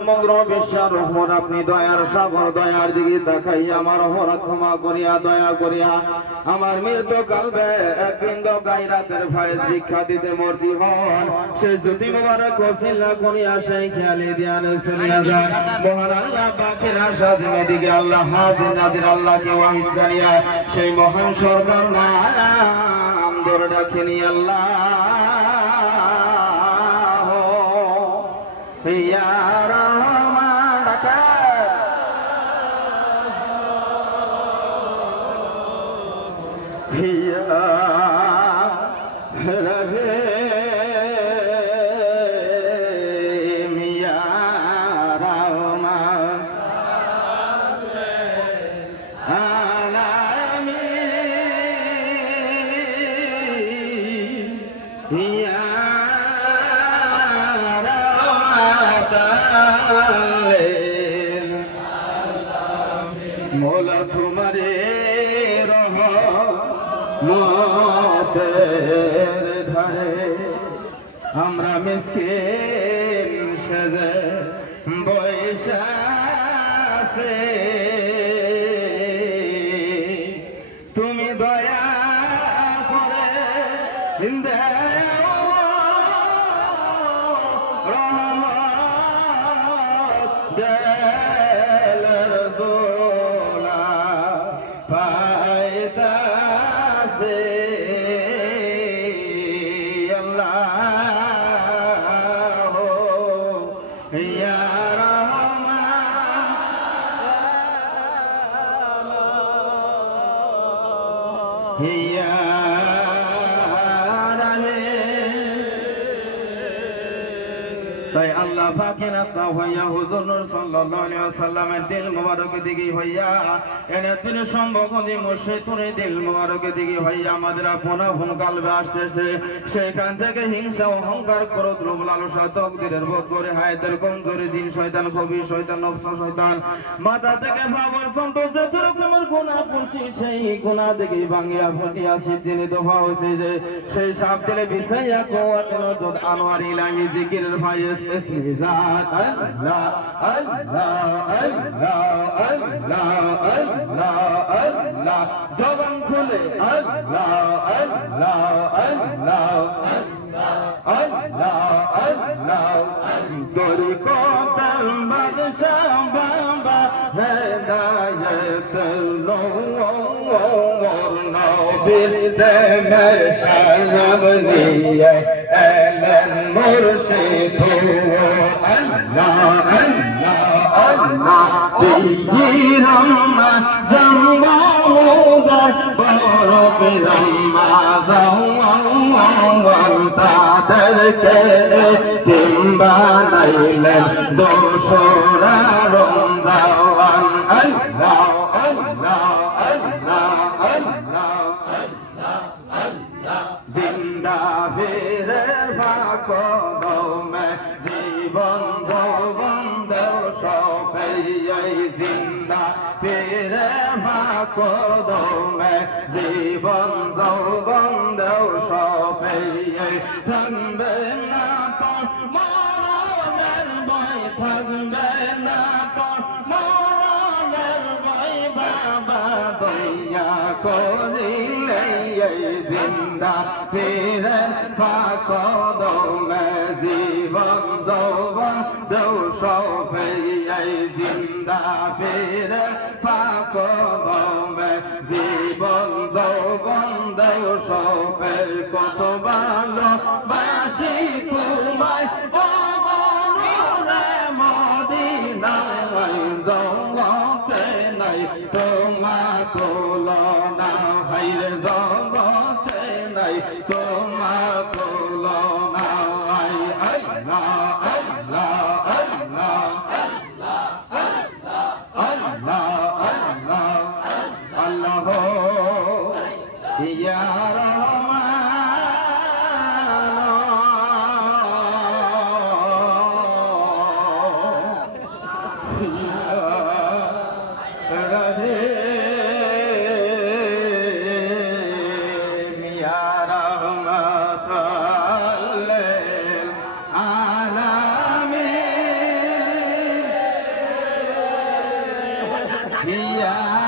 সমগ্র বিশ্বের উপর আপনি দয়ার সাগর, দয়ার দিকে তাকাইয়া আমার অপরাধ ক্ষমা করিয়া দয়া করিয়া আমার মৃত্যু কালবে একদিন গায়রাতের ফায়েজ ভিক্ষা দিতে মর্জি হন। সে জ্যোতি মোবারক ওসিলা করিয়া সেই খেয়ালি দিয়ানে চলিয়া যান। মহান আল্লাহ পাকের আশাজ মেদিকে আল্লাহ হাজির নাজির আল্লাহকে ওয়াহিদ জানিয়া সেই মহান সরকার নাম ধরে ডাকেনি আল্লাহ ইয়া রহমান ডাকে ইয়া রহিম ইয়া রহমান আলামিন ইয়া মোলা তোমারে রহমতের ধারে আমরা মিসকিন সেজে বৈশা আছে, তুমি দয়া করে রহমত দেলের জোলা পাইতাছে আল্লাহ ইয়া রহমান ইয়া তাই আল্লাহ পাকের আত্মা হইয়া হুজুর নূর সাল্লাল্লাহু আলাইহি ওয়াসাল্লামের দিল মোবারক দিকে হইয়া এনে তিনি সম্ভব মুশরিকুনের দিল মোবারক দিকে হইয়া আমাদের আপনা আপন কালবে আসতেছে। সেখান থেকে হিংসা অহংকার ক্রোধ লোভ লালসা তাকদীরের বোধ করে হায়াতের কমজোরি জিন শয়তান কবি শয়তান নফস শয়তান মাথা থেকে ভাবর সন্ত যত রকমের গুনাহ করছি সেই গুনাহ থেকে ভাঙিয়া ফুটিয়াছি জেনে দফা হইছে যে সেই সাপ দিলে বিছাইয়া কোয়াত নজদ আনোয়ার ইলাহি জিকিরের ফায়েজ اسمي ذات الله الله الله الله الله الله জবান খুলে আল্লাহ আল্লাহ আল্লাহ আল্লাহ আল্লাহ তোরি কোতাল বাদশাহ বাবা হেদায়েত নূর নবীর দেমের শরম নিয়ে এলেন মুর্শিদ আল্লাহ আল্লাহ আল্লাহ দিরম্মা জম্মাউদার বরফিরম্মা জাওয়ান তাদেরকে বানাইলেন দোসরা রমজান আল্লাহ আল্লাহ আল্লাহ আল্লাহ জিন্দা বীরের কদমে জীবন যৌবন দেও সবে জিন্দা বীরের কদমে জীবন যৌবন দেও সবে থাকবে না তোর মরণের ভয়, থাকবে না তোর মরণের ভয় বাবা দয়া করিলে জিন্দা ফিরেন কদমে জীবন যৌবন দেও সবে জিন্দা ফিরেন কদমে জীবন যৌবন দেও সবে কত ভালোবাসি তোমায় মদিনায় জগতে নাই তোমা তুলনা ভাইরে জগতে নাই তোমা তুলনা আল্লাহ আল্লাহ আল্লাহ আল্লাহ আল্লাহ আল্লাহ ইয়া রহমান ইয়া